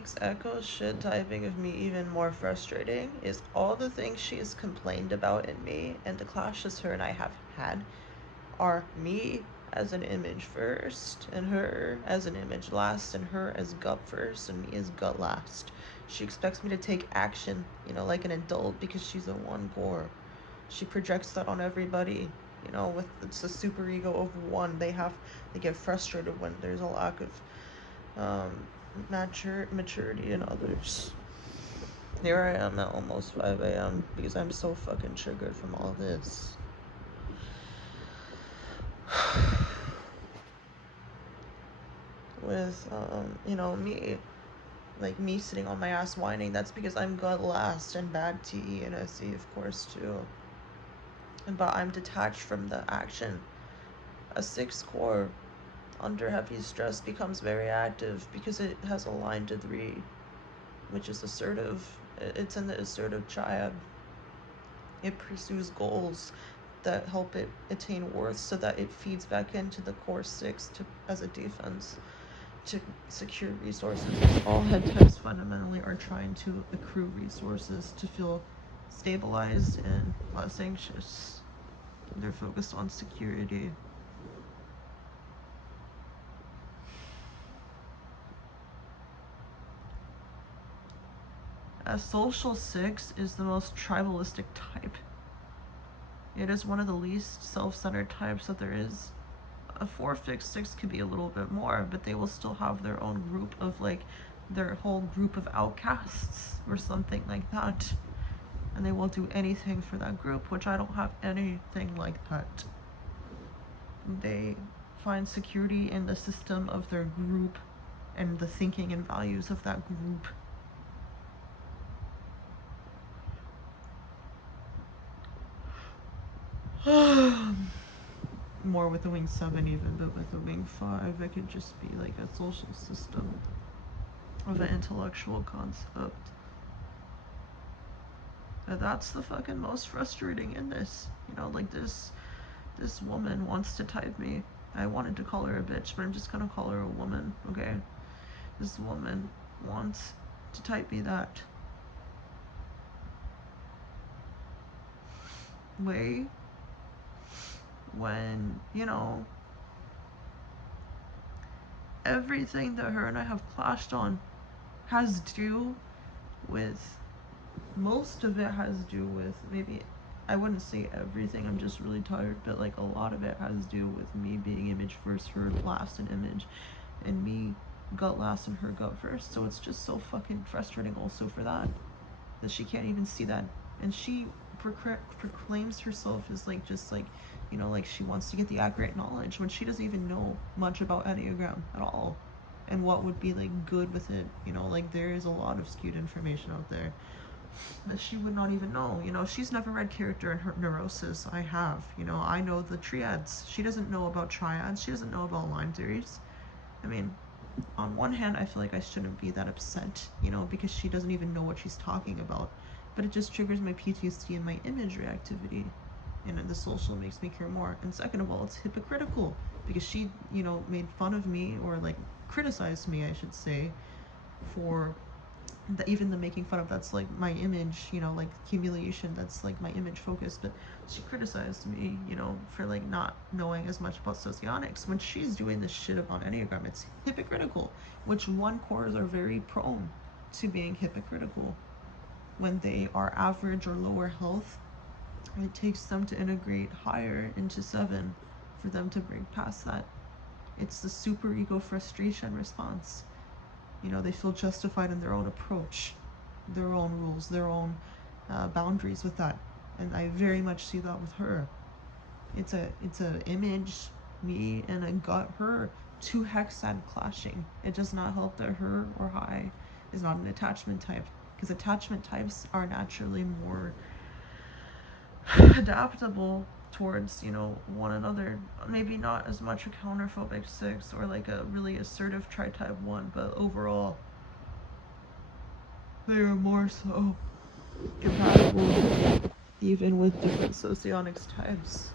makes Echo's shit typing of me even more frustrating is all the things she's complained about in me and the clashes her and I have had are me as an image first and her as an image last and her as gut first and me as gut last. She expects me to take action, like an adult because she's a one core. She projects that on everybody, with it's a super ego of one. They get frustrated when there's a lack of maturity in others. Here I am at almost 5 a.m. because I'm so fucking triggered from all this. With, me sitting on my ass whining, that's because I'm gut last and bad TE and SE, of course, too. But I'm detached from the action. A 6 core under heavy stress becomes very active because it has a line to 3, which is assertive. It's in the assertive triad. It pursues goals that help it attain worth so that it feeds back into the core 6 as a defense to secure resources. All head types fundamentally are trying to accrue resources to feel stabilized and less anxious. They're focused on security. A social 6 is the most tribalistic type. It is one of the least self-centered types that there is. A 4 fixed 6 could be a little bit more, but they will still have their own group of their whole group of outcasts or something like that. And they will do anything for that group, which I don't have anything like that. They find security in the system of their group and the thinking and values of that group. More with the wing 7 even, but with the wing 5 it could just be like a social system of an intellectual concept. And that's the fucking most frustrating in this. This woman wants to type me. I wanted to call her a bitch, but I'm just gonna call her a woman, okay? This woman wants to type me that way when, everything that her and I have clashed on has to do with, most of it has to do with, maybe, I wouldn't say everything, I'm just really tired, but a lot of it has to do with me being image first, her last in image, and me gut last and her gut first. So it's just so fucking frustrating also for that she can't even see that. And she proclaims herself as she wants to get the accurate knowledge when she doesn't even know much about Enneagram at all and what would be good with it. There is a lot of skewed information out there that she would not even know. She's never read Character and her Neurosis. I have. I know the triads. She doesn't know about triads. She doesn't know about line theories. I mean, on one hand, I feel like I shouldn't be that upset, because she doesn't even know what she's talking about. But it just triggers my PTSD and my image reactivity. And the social makes me care more. And second of all, it's hypocritical because she, made fun of me or criticized me, I should say, for even the making fun of that's my image, humiliation, that's my image focus. But she criticized me, for not knowing as much about socionics when she's doing this shit about Enneagram. It's hypocritical, which one cores are very prone to being hypocritical when they are average or lower health. It takes them to integrate higher into 7 for them to break past that. It's the super ego frustration response. They feel justified in their own approach, their own rules, their own boundaries with that. And I very much see that with her. It's a image, me, and a gut, her, 2 hexad clashing. It does not help that her or I is not an attachment type, because attachment types are naturally more adaptable towards, one another. Maybe not as much a counterphobic 6 or a really assertive tri-type 1, but overall they are more so compatible even with different socionics types.